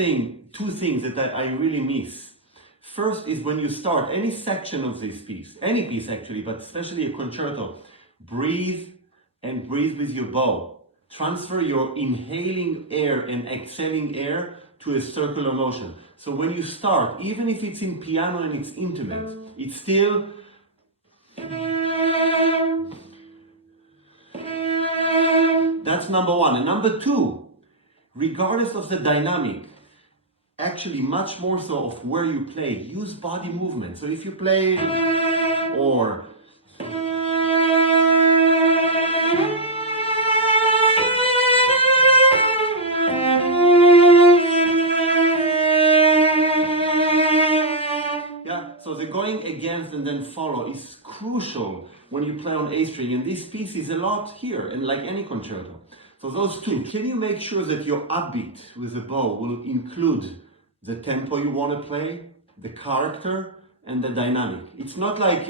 Two things that I really miss. First is when you start any section of this piece, any piece actually, but especially a concerto, breathe and breathe with your bow. Transfer your inhaling air and exhaling air to a circular motion. So when you start, even if it's in piano and it's intimate, it's still that's number one. And number two, regardless of the dynamic, actually much more so of where you play, use body movement. So if you play or so the going against and then follow is crucial when you play on A string, and this piece is a lot here, and like any concerto. So those two. Can you make sure that your upbeat with the bow will include the tempo you want to play, the character, and the dynamic? It's not like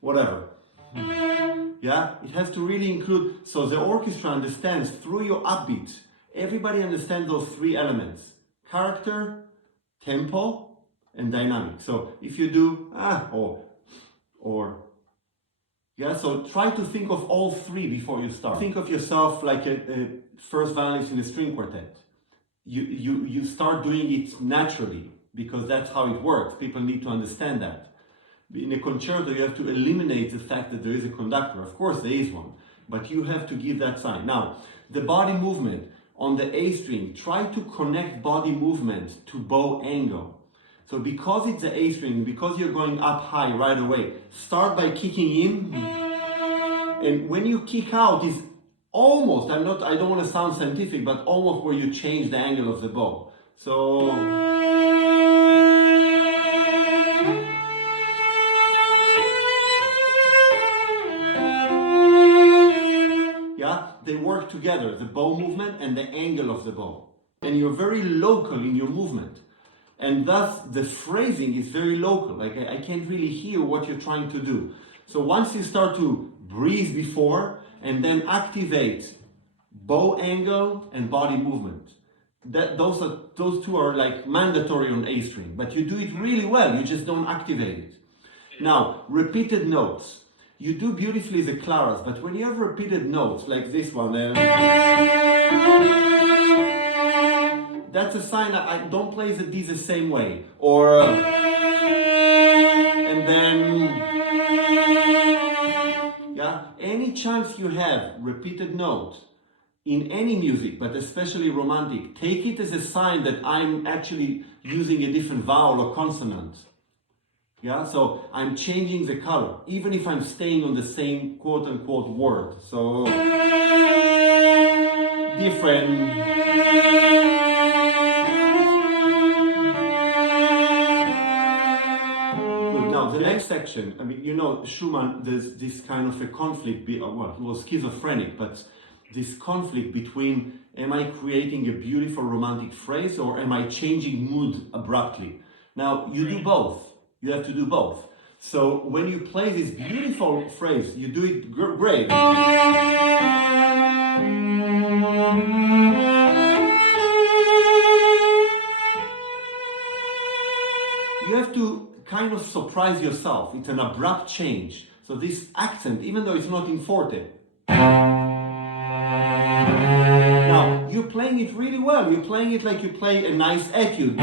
whatever. Yeah, it has to really include, so the orchestra understands through your upbeat, everybody understands those three elements: character, tempo, and dynamic. So if you do yeah, so try to think of all three before you start. Think of yourself like a first violinist in a string quartet. You start doing it naturally because that's how it works. People need to understand that. In a concerto, you have to eliminate the fact that there is a conductor. Of course, there is one, but you have to give that sign. Now, the body movement on the A string, try to connect body movement to bow angle. So because it's the A string, because you're going up high right away, start by kicking in. And when you kick out is almost, I don't want to sound scientific, but almost where you change the angle of the bow. So yeah, they work together, the bow movement and the angle of the bow. And you're very local in your movement. And thus the phrasing is very local. Like I can't really hear what you're trying to do. So once you start to breathe before and then activate bow angle and body movement, those two are like mandatory on A string. But you do it really well. You just don't activate it. Now, repeated notes. You do beautifully the claras, but when you have repeated notes like this one, that's a sign that I don't play these the same way. Or, and then, yeah, any chance you have, repeated note, in any music, but especially romantic, take it as a sign that I'm actually using a different vowel or consonant. Yeah, so I'm changing the color, even if I'm staying on the same quote-unquote word. So, different. Now, the next section, I mean, you know, Schumann, there's this kind of a conflict, well, he was schizophrenic, but this conflict between, am I creating a beautiful romantic phrase or am I changing mood abruptly? Now, you do both. You have to do both. So when you play this beautiful phrase, you do it great. You have to kind of surprise yourself. It's an abrupt change. So this accent, even though it's not in forte. Now, you're playing it really well. You're playing it like you play a nice etude.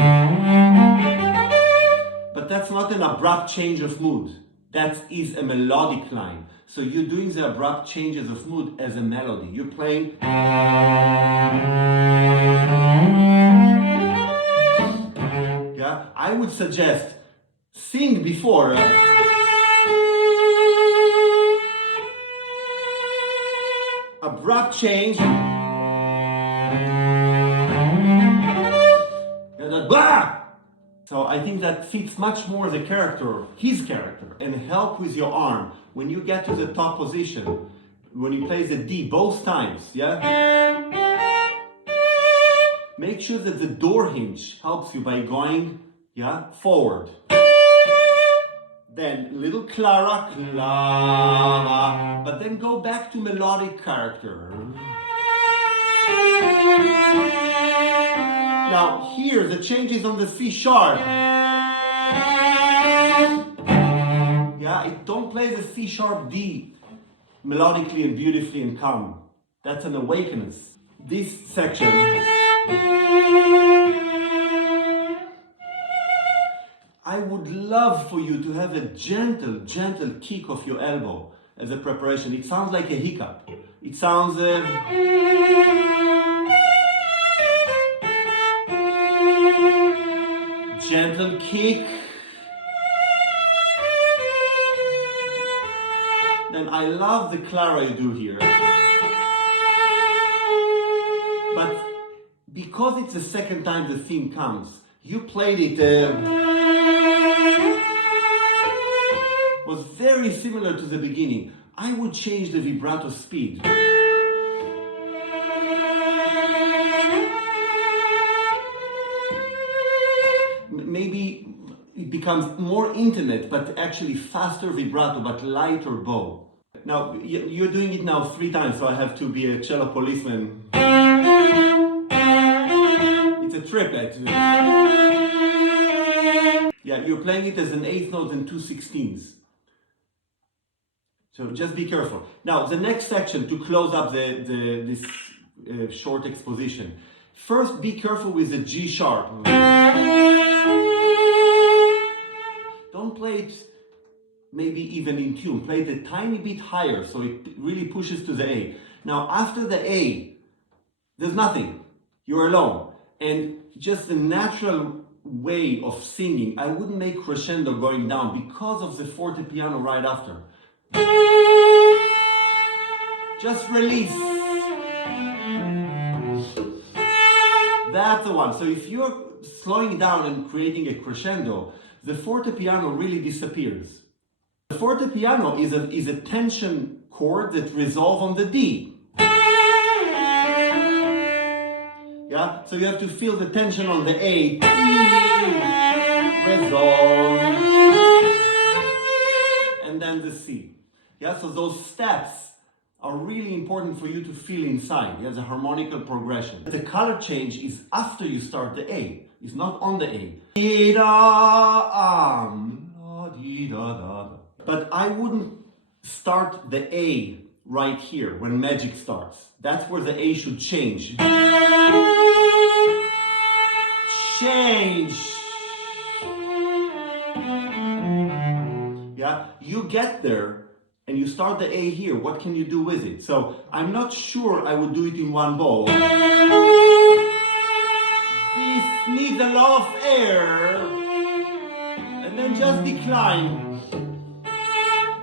But that's not an abrupt change of mood. That is a melodic line. So you're doing the abrupt changes of mood as a melody. You're playing. Yeah, I would suggest sing before. Abrupt change. And that blah! So I think that fits much more the character, his character, and help with your arm. When you get to the top position, when you play the D both times, yeah? Make sure that the door hinge helps you by going, yeah, forward. Then little clara, clara, but then go back to melodic character. Now here the change is on the C sharp. Yeah, don't play the C sharp D melodically and beautifully and calm. That's an awakeness. This section, I would love for you to have a gentle kick of your elbow as a preparation. It sounds like a hiccup. It sounds gentle kick. Then I love the clara you do here. But because it's the second time the theme comes, you played it, was very similar to the beginning. I would change the vibrato speed. Maybe it becomes more intimate, but actually faster vibrato, but lighter bow. Now, you're doing it now 3 times, so I have to be a cello policeman. It's a triplet. Yeah, you're playing it as an 8th note and 2 16ths. So just be careful. Now, the next section to close up this short exposition. First, be careful with the G sharp. Don't play it maybe even in tune. Play it a tiny bit higher so it really pushes to the A. Now, after the A, there's nothing. You're alone. And just the natural way of singing, I wouldn't make crescendo going down because of the forte piano right after. Just release. That's the one. So if you're slowing down and creating a crescendo, the forte piano really disappears. The forte piano is a tension chord that resolves on the D. Yeah, so you have to feel the tension on the A. Resolve. And then the C. Yeah, so those steps are really important for you to feel inside. Yeah, the harmonical progression. The color change is after you start the A. It's not on the A. But I wouldn't start the A right here when magic starts. That's where the A should change. Change. Yeah, you get there and you start the A here. What can you do with it? So I'm not sure I would do it in one bow. This needs a lot of air. And then just decline.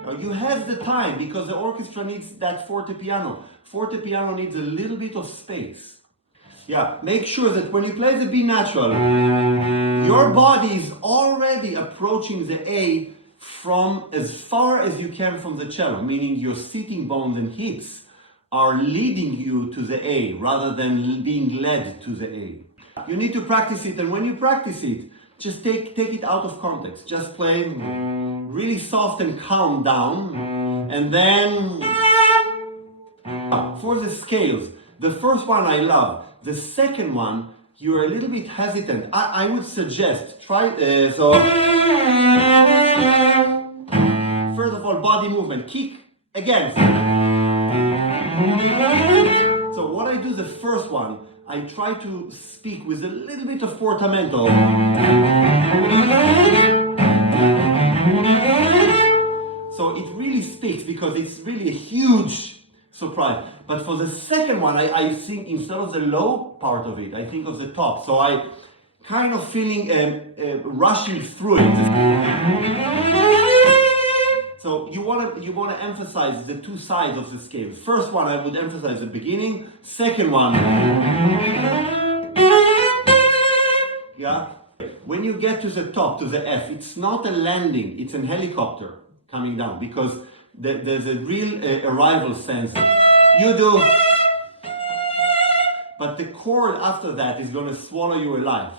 Now you have the time because the orchestra needs that forte piano. Forte piano needs a little bit of space. Yeah, make sure that when you play the B natural, your body is already approaching the A from as far as you can from the cello, meaning your sitting bones and hips are leading you to the A rather than being led to the A. You need to practice it, and when you practice it, just take it out of context. Just play really soft and calm down, and then for the scales, the first one I love. The second one, you're a little bit hesitant. I would suggest try so. First of all, body movement, kick again. So what I do the first one, I try to speak with a little bit of portamento. So it really speaks because it's really a huge surprise. But for the second one, I think instead of the low part of it, I think of the top. So I kind of feeling rushing through it. So you want to emphasize the two sides of the scale. First one, I would emphasize the beginning. Second one, yeah. When you get to the top, to the F, it's not a landing, it's a helicopter coming down because there's a real arrival sense. You do, but the chord after that is going to swallow you alive.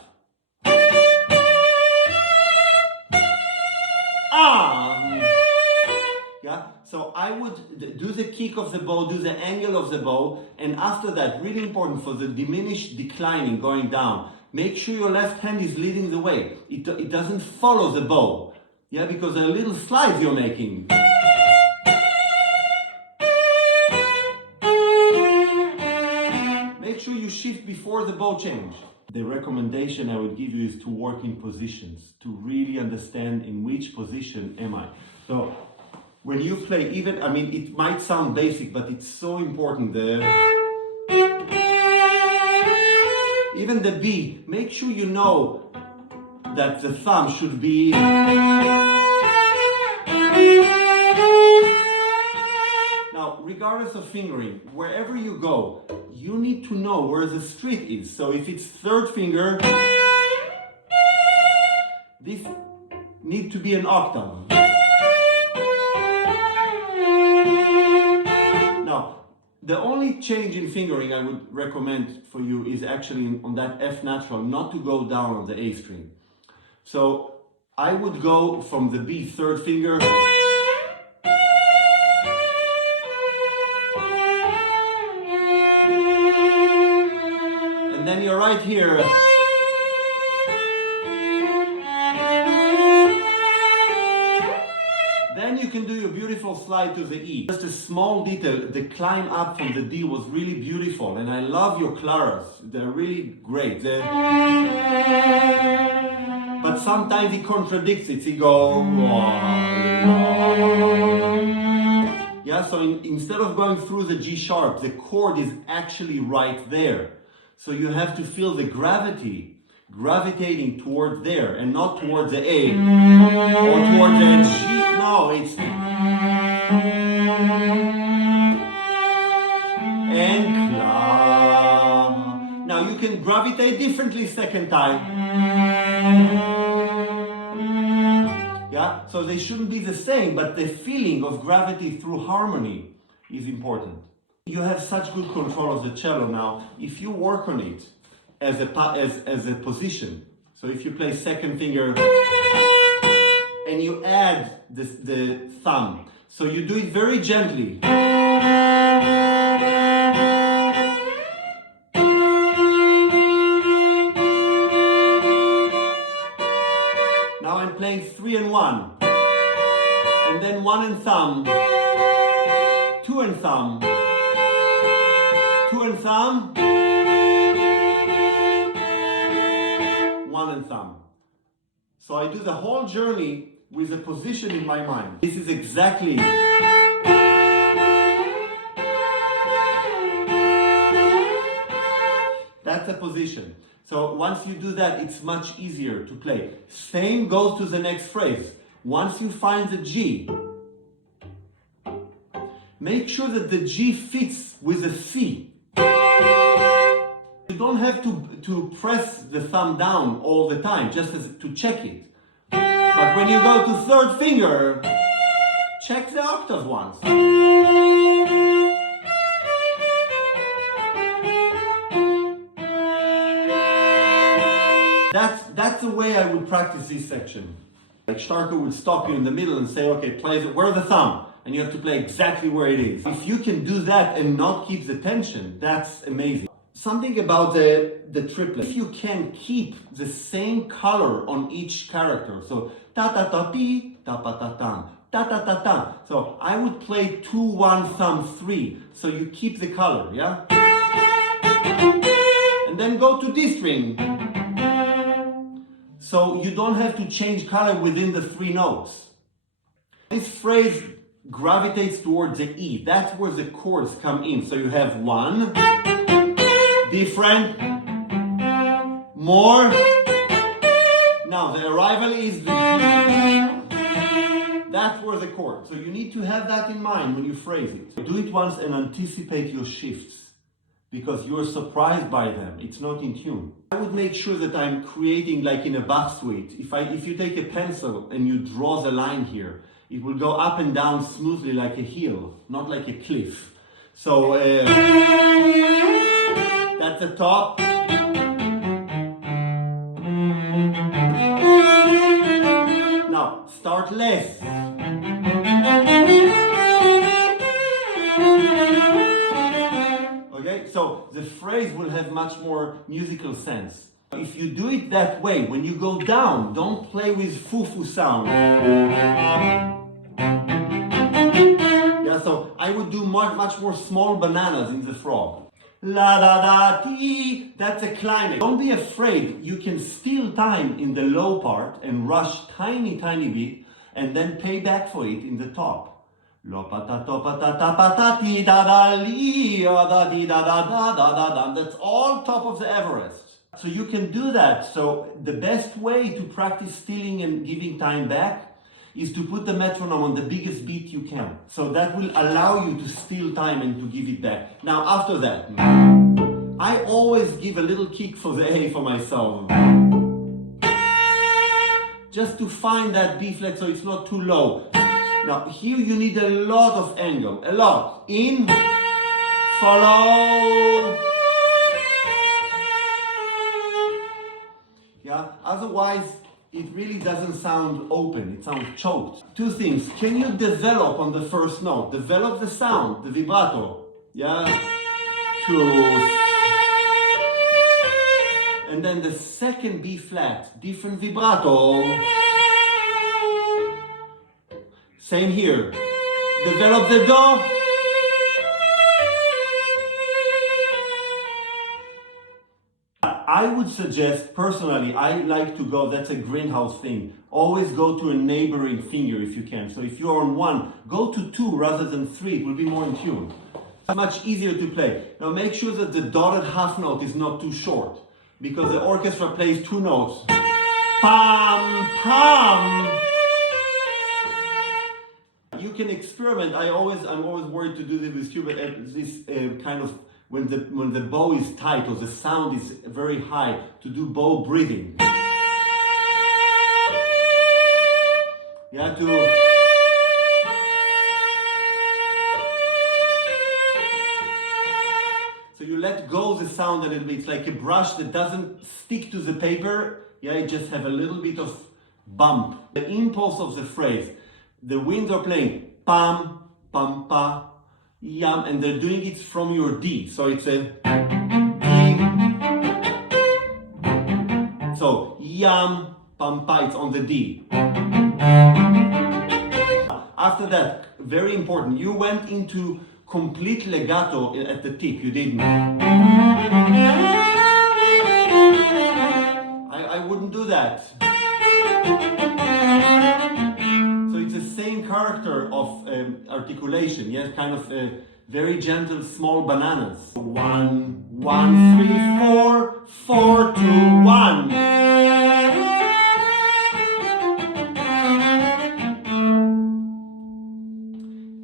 Yeah, so I would do the kick of the bow, do the angle of the bow, and after that, really important for the diminished declining going down, make sure your left hand is leading the way. It doesn't follow the bow. Yeah, because there are little slides you're making. Make sure you shift before the bow change. The recommendation I would give you is to work in positions, to really understand in which position am I. So when you play, even, I mean, it might sound basic, but it's so important. Even the B, make sure you know that the thumb should be. Now, regardless of fingering, wherever you go, you need to know where the street is. So if it's third finger, this needs to be an octave. Now, the only change in fingering I would recommend for you is actually on that F natural, not to go down on the A string. So I would go from the B third finger, and then you're right here. Then you can do your beautiful slide to the E. Just a small detail, the climb up from the D was really beautiful, and I love your claras. They're really great. But sometimes it contradicts it. You go, yeah, so instead of going through the G sharp, the chord is actually right there. So you have to feel the gravity gravitating toward there and not towards the A or towards the G. No, it's and cla. Now you can gravitate differently second time. Yeah, so they shouldn't be the same, but the feeling of gravity through harmony is important. You have such good control of the cello now. If you work on it as a position, so if you play second finger and you add the thumb, so you do it very gently. Now I'm playing 3 and 1, and then 1 and thumb, 2 and thumb, 2 and thumb, 1 and thumb. So I do the whole journey with a position in my mind. This is exactly. That's a position. So once you do that, it's much easier to play. Same goes to the next phrase. Once you find the G, make sure that the G fits with the C. You don't have to press the thumb down all the time, just to check it. But when you go to third finger, check the octave once. That's the way I would practice this section. Like Starker would stop you in the middle and say, okay, play it, where's the thumb? And you have to play exactly where it is. If you can do that and not keep the tension, that's amazing. Something about the triplet. If you can keep the same color on each character, so ta ta ta ti, ta pa ta tam, ta ta ta ta. So I would play 2, 1, thumb 3, so you keep the color, yeah? And then go to D string. So you don't have to change color within the 3 notes. This phrase gravitates towards the E. That's where the chords come in. So you have 1, different, more. Now the arrival is the that's where the chord. So you need to have that in mind when you phrase it. Do it once and anticipate your shifts, because you're surprised by them. It's not in tune. I would make sure that I'm creating like in a Bach suite. If you take a pencil and you draw the line here, it will go up and down smoothly like a hill, not like a cliff. So that's the top. Now start less. Okay, so the phrase will have much more musical sense. If you do it that way, when you go down, don't play with foo-foo sound. Yeah, so I would do much more small bananas in the frog. La da da ti, that's a climax. Don't be afraid, you can steal time in the low part and rush tiny bit and then pay back for it in the top. Lo pa ta to pa ta ta pa ta ti da da li da di da da da da da da. That's all top of the Everest. So you can do that. So the best way to practice stealing and giving time back is to put the metronome on the biggest beat you can. So that will allow you to steal time and to give it back. Now after that, I always give a little kick for the A for myself. Just to find that B flat so it's not too low. Now here you need a lot of angle, a lot. In, follow. Yeah, otherwise it really doesn't sound open, it sounds choked. Two things, can you develop on the first note? Develop the sound, the vibrato. Yeah, two. And then the second B flat, different vibrato. Same here. Develop the do. I would suggest, personally, I like to go, that's a greenhouse thing. Always go to a neighboring finger if you can. So if you're on one, go to two rather than three, it will be more in tune. It's much easier to play. Now make sure that the dotted half note is not too short, because the orchestra plays two notes. Pam, pam. You can experiment. I'm always worried to do this with tuba. This kind of when the bow is tight or the sound is very high, to do bow breathing. Yeah, to. So you let go the sound a little bit. It's like a brush that doesn't stick to the paper. Yeah, it just have a little bit of bump. The impulse of the phrase. The winds are playing pam, pam, pa, yam, and they're doing it from your D. So it's a D. So yam, pam, pa, it's on the D. After that, very important, you went into complete legato at the tip. You didn't. I wouldn't do that. Same character of articulation, yes, kind of very gentle small bananas. 1, 1, 3, 4, 4, 2, 1.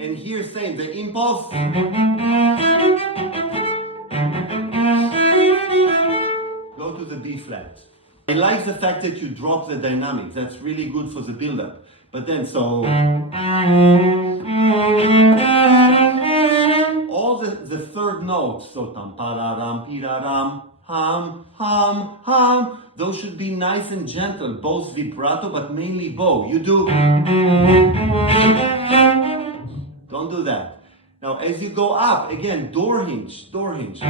And here same, the impulse. Go to the B flat. I like the fact that you drop the dynamics. That's really good for the build-up. But then, so all the third notes, so tam pararam, piraram, hum, hum, hum, those should be nice and gentle, both vibrato but mainly bow. You do. Don't do that. Now, as you go up, again, door hinge, door hinge.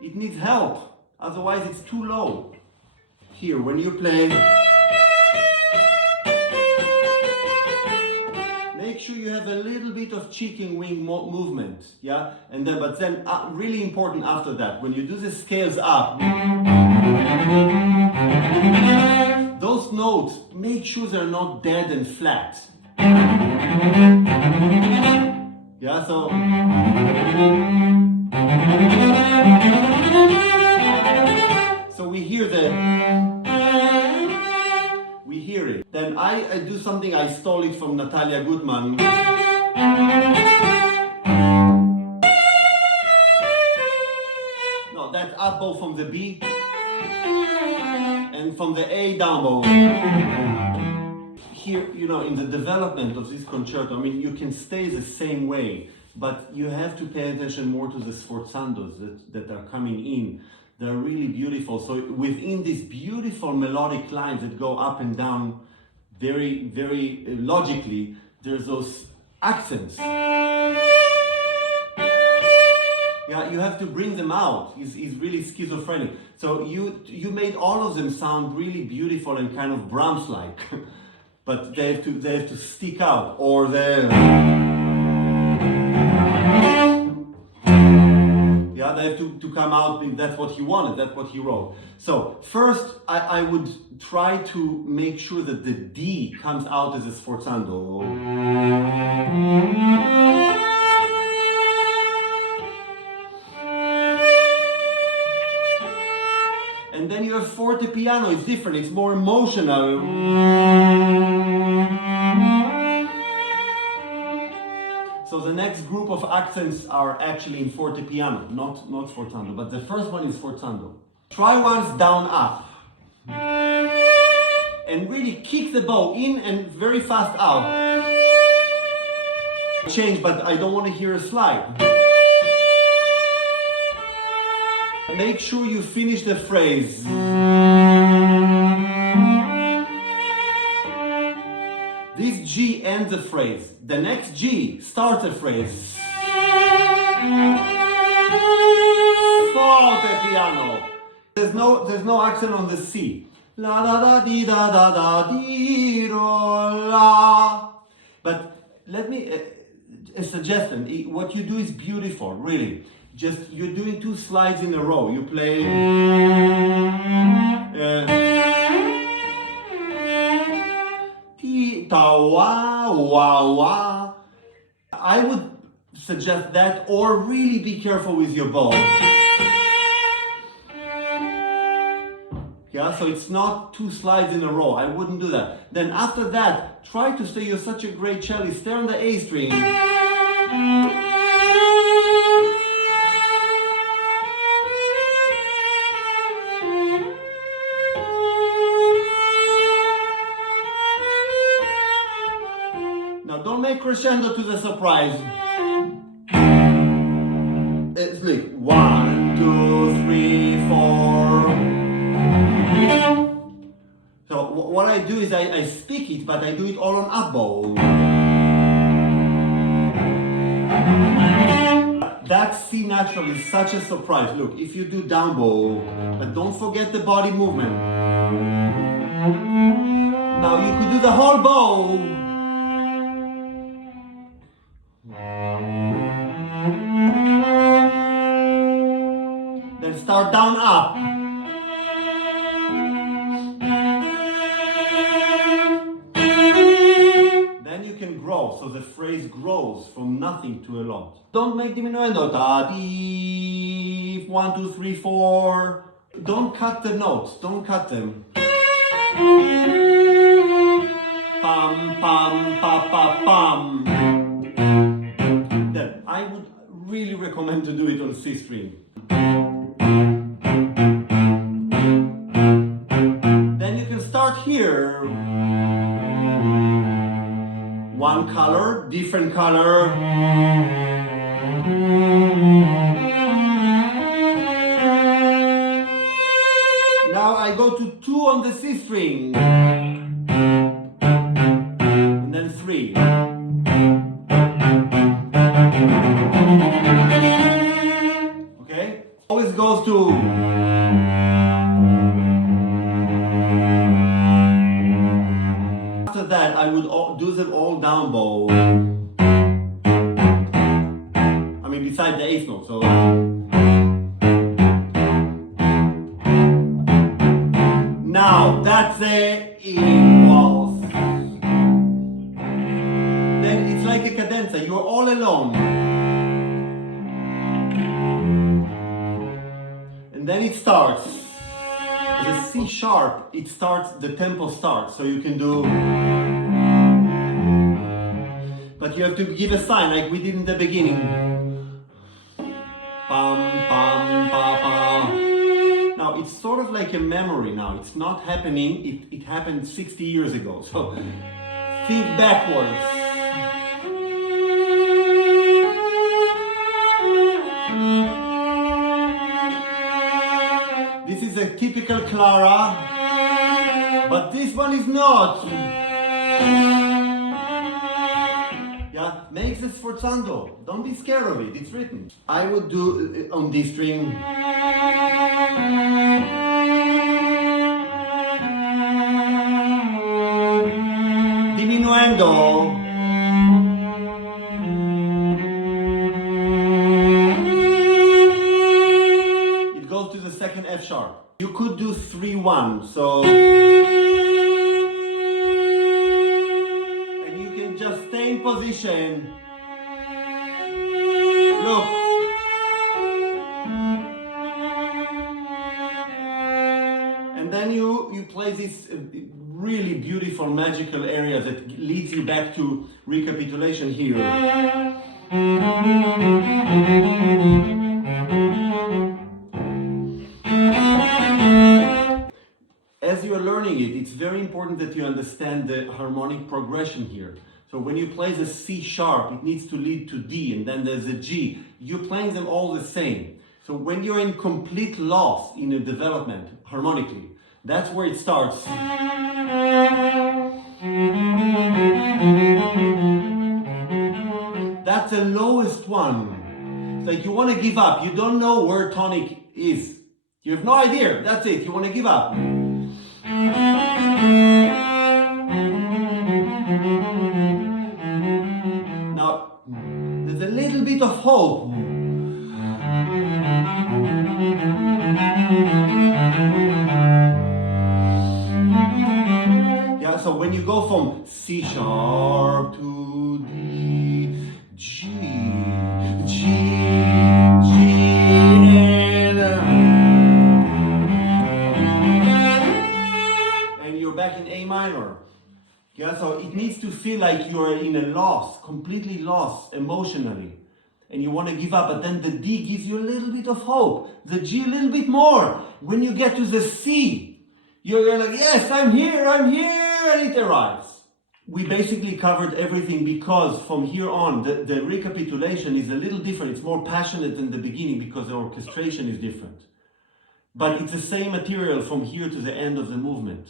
It needs help. Otherwise, it's too low. Here, when you play, make sure you have a little bit of cheeking wing movement, yeah. And then, but then, really important after that, when you do the scales up, those notes, make sure they're not dead and flat. Yeah, so. We hear it. Then I do something, I stole it from Natalia Gutman. No, that's up bow from the B and from the A down bow. Here, you know, in the development of this concerto, I mean, you can stay the same way, but you have to pay attention more to the sforzandos that are coming in. They're really beautiful. So within these beautiful melodic lines that go up and down very, very logically, there's those accents. Yeah, you have to bring them out. He's really schizophrenic. So you made all of them sound really beautiful and kind of Brahms-like, but they have to stick out, or they have to come out. That's what he wanted. That's what he wrote. So first, I would try to make sure that the D comes out as a sforzando. And then you have forte piano, it's different, it's more emotional. So the next group of accents are actually in forte piano, not sforzando, but the first one is sforzando. Try once down up. And really kick the bow in and very fast out. Change, but I don't want to hear a slide. Make sure you finish the phrase. This G ends the phrase. The next G starts the phrase. Forte piano. There's no accent on the C. La da da di da da da di ro la. But let me a suggestion. What you do is beautiful, really. Just you're doing 2 slides in a row. You play ti ta wa wa wa. I would suggest that, or really be careful with your bow. Yeah, so it's not 2 slides in a row. I wouldn't do that. Then after that, try to stay. You're such a great cellist. Stay on the A string. Don't make crescendo to the surprise. It's like 1, 2, 3, 4. So what I do is I speak it, but I do it all on up bow. That C natural is such a surprise. Look, if you do down bow, but don't forget the body movement. Now you could do the whole bow. Then start down up. Then you can grow, so the phrase grows from nothing to a lot. Don't make diminuendo. Da di 1, 2, 3, 4. Don't cut the notes. Don't cut them. Pam pam pa pa pam. Then I would really recommend to do it on C string. Then you can start here. 1 color, different color. Now I go to 2 on the C string. And then 3. Okay? Always goes to. After that, I would do them all down bow. I mean, besides the 8th note. So. Now that's the impulse. Then it's like a cadenza. You're all alone. And then it starts. The C sharp, it starts, the tempo starts, so you can do. But you have to give a sign like we did in the beginning. Pam, pam, pa, pa. Now it's sort of like a memory now. It's not happening, it happened 60 years ago. So think backwards. This is a typical Clara, but this one is not. Yeah, make is sforzando. Don't be scared of it, it's written. I would do on D string. Diminuendo. It goes to the second F sharp. You could do 3-1, so. And you can just stay in position. Look. And then you play this really beautiful magical area that leads you back to recapitulation here. As you are learning it, it's very important that you understand the harmonic progression here. So when you play the C sharp, it needs to lead to D, and then there's a G. You're playing them all the same. So when you're in complete loss in a development, harmonically, that's where it starts. That's the lowest one. It's like you want to give up. You don't know where tonic is. You have no idea. That's it. You want to give up. Now, there's a little bit of hope. Yeah, so when you go from C sharp to D, G, G, G, and you're back in A minor. Yeah, so it needs to feel like you're in a loss, completely lost emotionally. And you want to give up, but then the D gives you a little bit of hope. The G a little bit more. When you get to the C, you're like, yes, I'm here, and it arrives. We basically covered everything because from here on, the recapitulation is a little different. It's more passionate than the beginning because the orchestration is different. But it's the same material from here to the end of the movement.